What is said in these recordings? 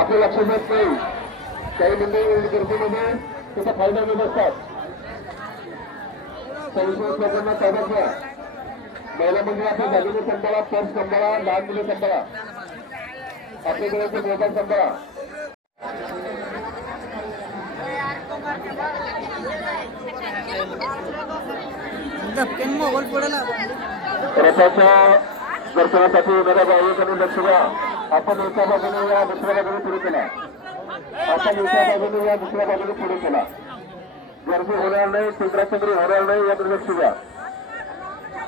आपलं लक्ष देत नाही. काही मंडळी गर्दीमध्ये त्याचा फायदा घेत असतात. सविशेष लोकांना ताब्यात घ्या. महिला मंडळी आपल्या जागेने सांभाळा पर्स सांभाळा लहान मुले सांभाळा आपल्याकडे मोबाईल सांभाळा धपक्यान मोबाईल पडेल रथाच्या दर्शनासाठी येणाऱ्या भाविकांनी लक्ष द्या. आपण एका बाजूने या दुसऱ्या बाजूने पुढे केला. आपण एका बाजूने या दुसऱ्या बाजूने पुढे केला. गर्दी होणार नाही चिंद्राचंद्री होणार नाही याकडे लक्ष द्या.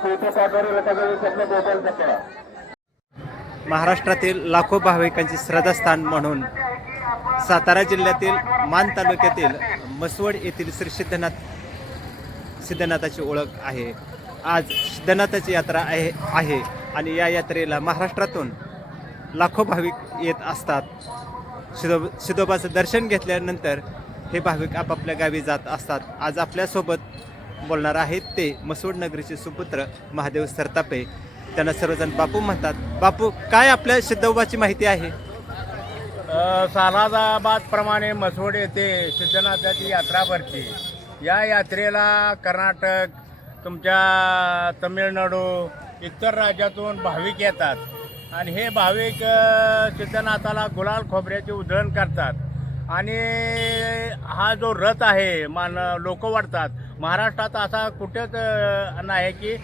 कोणत्या पाठाने रथाकडे आपला मोबाईल सापडा महाराष्ट्रातील लाखो भाविकांचे श्रद्धास्थान म्हणून सातारा जिल्ह्यातील मान तालुक्यातील मसवड येथील श्री सिद्धनाथ सिद्धनाथाची ओळख आहे. आज सिद्धनाथाची यात्रा आहे आहे. आणि या यात्रेला महाराष्ट्रातून लाखो भाविक येत असतात. शिदो सिद्धोबाचं दर्शन घेतल्यानंतर हे भाविक आपापल्या गावी जात असतात. आज आपल्यासोबत बोलणार आहेत ते मसूड नगरीचे सुपुत्र महादेव सरतापे. त्यांना सर्वजण बापू म्हणतात. बापू काय आपल्या सिद्धोबाची माहिती आहे? अ, प्रमाणे मसवड येथे सिद्धनाथाची यात्रा भरते. या यात्रेला कर्नाटक तुमच्या तमिळनाडू इतर राज्यातून भाविक येतात. आणि हे भाविक सिद्धनाथाला गुलाल खोबऱ्याचे उधळण करतात. आणि हा जो रथ आहे मान लोक वाढतात. महाराष्ट्रात असा कुठेच नाही की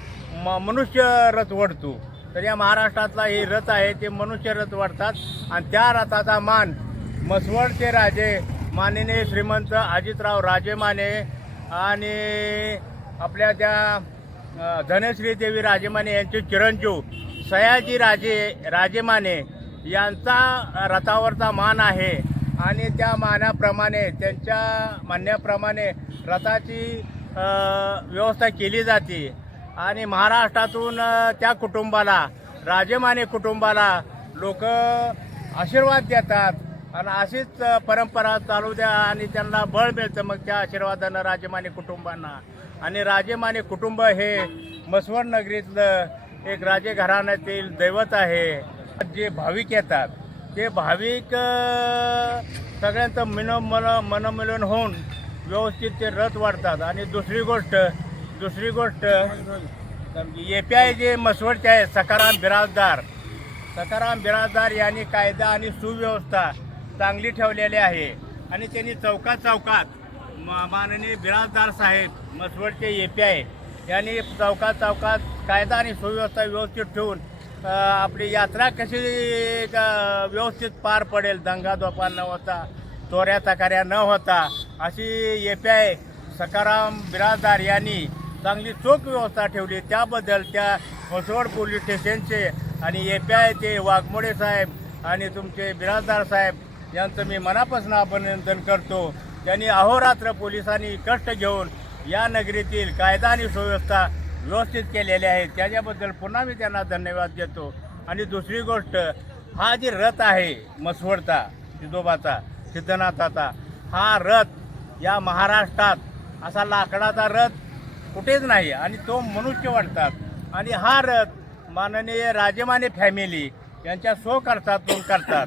म मनुष्य रथ वाढतो. तर या महाराष्ट्रातला हे रथ आहे ते मनुष्य रथ वाढतात. आणि त्या रथाचा मान मसवडचे राजे माननीय श्रीमंत अजितराव राजे माने आणि आपल्या त्या धनश्री देवी राजेमाने यांचे चिरंजीव सयाजी राजे राजेमाने यांचा रथावरचा मान आहे. आणि त्या मानाप्रमाणे त्यांच्या म्हणण्याप्रमाणे रथाची व्यवस्था केली जाते. आणि महाराष्ट्रातून त्या कुटुंबाला राजेमाने कुटुंबाला लोक आशीर्वाद देतात. आणि अशीच परंपरा चालू द्या आणि त्यांना बळ मिळतं मग त्या आशीर्वादानं राजेमाने कुटुंबांना. आणि राजेमाने कुटुंब हे मसवड नगरीतलं एक राजे घराण्यातील दैवत आहे. जे भाविक येतात ते भाविक सगळ्यांचं मन मन मनमिलन होऊन व्यवस्थित ते रथ वाढतात. आणि दुसरी गोष्ट दुसरी गोष्ट ए पी आय जे मसवडचे आहे सकाराम बिराजदार. सकाराम बिराजदार यांनी कायदा आणि सुव्यवस्था चांगली ठेवलेली आहे. आणि त्यांनी चौकात चौकात माननीय बिराजदार साहेब मसवडचे ए पी आय यांनी चौकात चौकात कायदा आणि सुव्यवस्था व्यवस्थित ठेवून आपली यात्रा कशी व्यवस्थित पार पडेल दंगा दोपा न होता चोऱ्या तकाऱ्या न होता अशी A P I Sakaram Birajdar यांनी चांगली चोख व्यवस्था ठेवली. त्याबद्दल त्या होसवड पोलीस स्टेशनचे आणि ए पी आयचे वाघमोडे साहेब आणि तुमचे बिराजदार साहेब यांचं मी मनापासून अभिनंदन करतो. त्यांनी अहोरात्र पोलिसांनी कष्ट घेऊन या नगरीतील कायदा आणि सुव्यवस्था व्यवस्थित केलेली आहे. त्याच्याबद्दल पुन्हा मी त्यांना धन्यवाद देतो. आणि दुसरी गोष्ट हा जे रथ आहे मसवडचा सिद्धोबाचा सिद्धनाथाचा हा रथ या महाराष्ट्रात असा लाकडाचा रथ कुठेच नाही आणि तो मनुष्य वाटतात आणि हा रथ माननीय राजमाने फॅमिली यांच्या सो करतात.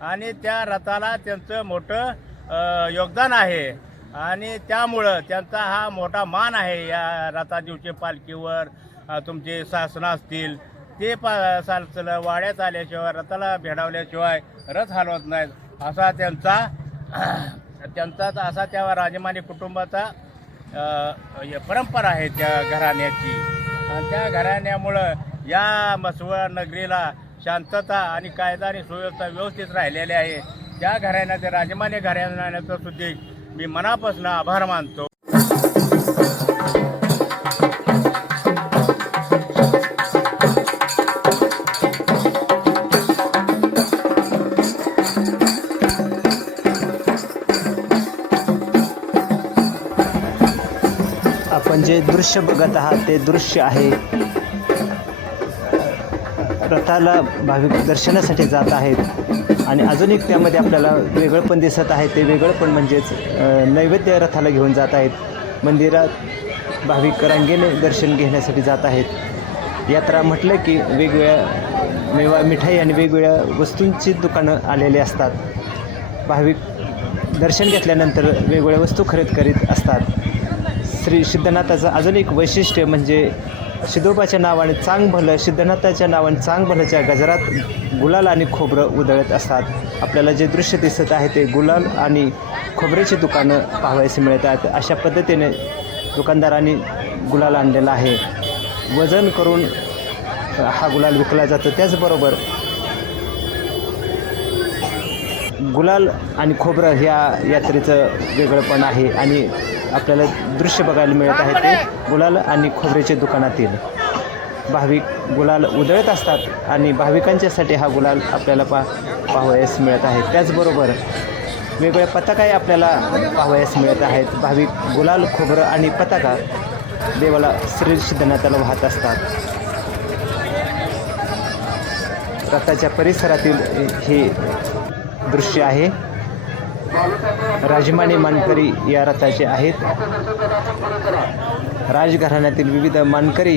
आणि त्या रथाला त्यांचं मोठं योगदान आहे. आणि त्यामुळं त्यांचा हा मोठा मान आहे या रथा पालखीवर. तुमचे शासनं असतील ते पा सालसल वाड्यात आल्याशिवाय रथाला भेडावल्याशिवाय रथ हलवत नाहीत. असा त्यांचा त्यांचा असा त्या राजमाने कुटुंबाचा परंपरा आहे त्या घराण्याची. आणि त्या घराण्यामुळं या मसवड नगरीला शांतता आणि कायदा आणि सुव्यवस्था व्यवस्थित राहिलेली आहे. त्या घराण्याचं राजमाने घराण्याचं सुद्धा मी मनापासून आभार मानतो. आपण जे दृश्य बघत आहात ते दृश्य आहे रथाला भाविक दर्शनासाठी जात आहेत. आणि अजून एक त्यामध्ये आपल्याला वेगळं पण दिसत आहे. ते वेगळं पण म्हणजेच नैवेद्य रथाला घेऊन जात आहेत. मंदिरात भाविक रांगेने दर्शन घेण्यासाठी जात आहेत. यात्रा म्हटलं की वेगवेगळ्या मेवा मिठाई आणि वेगवेगळ्या वस्तूंची दुकानं आलेली असतात. भाविक दर्शन घेतल्यानंतर वेगवेगळ्या वस्तू खरेदी करीत असतात. श्री सिद्धनाथाचं अजून एक वैशिष्ट्य म्हणजे शिदोबाच्या नावाने चांग भलं सिद्धनाथाच्या नावाने चांग भलंच्या गजरात गुलाल आणि खोबरं उधळत असतात. आपल्याला जे दृश्य दिसत आहे ते गुलाल आणि खोबऱ्याची दुकानं पाहावयास मिळतात. अशा पद्धतीने दुकानदारांनी गुलाल आणलेला आहे. वजन करून हा गुलाल विकला जातो. त्याचबरोबर गुलाल आणि खोबरं ह्या यात्रेचं वेगळंपण आहे आणि आपल्याला दृश्य बघायला मिळत आहे ते गुलाल आणि खोबऱ्याच्या दुकानातील भाविक गुलाल उधळत असतात आणि भाविकांच्यासाठी हा गुलाल आपल्याला पा पाहावयास मिळत आहे. त्याचबरोबर वेगवेगळ्या पताकाही आपल्याला पाहावयास मिळत आहेत. भाविक गुलाल खोबरं आणि पताका देवाला श्री सिद्धनाथाला वाहत असतात. रथाच्या परिसरातील हे दृश्य आहे. राजमाने मानकरी या रथाचे आहेत. राजघराण्यातील विविध मानकरी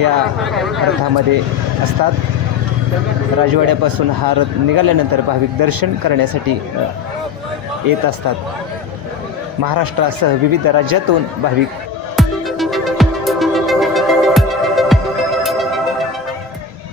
या रथामध्ये असतात. राजवाड्यापासून हा रथ निघाल्यानंतर भाविक दर्शन करण्यासाठी येत असतात. महाराष्ट्रासह विविध राज्यातून भाविक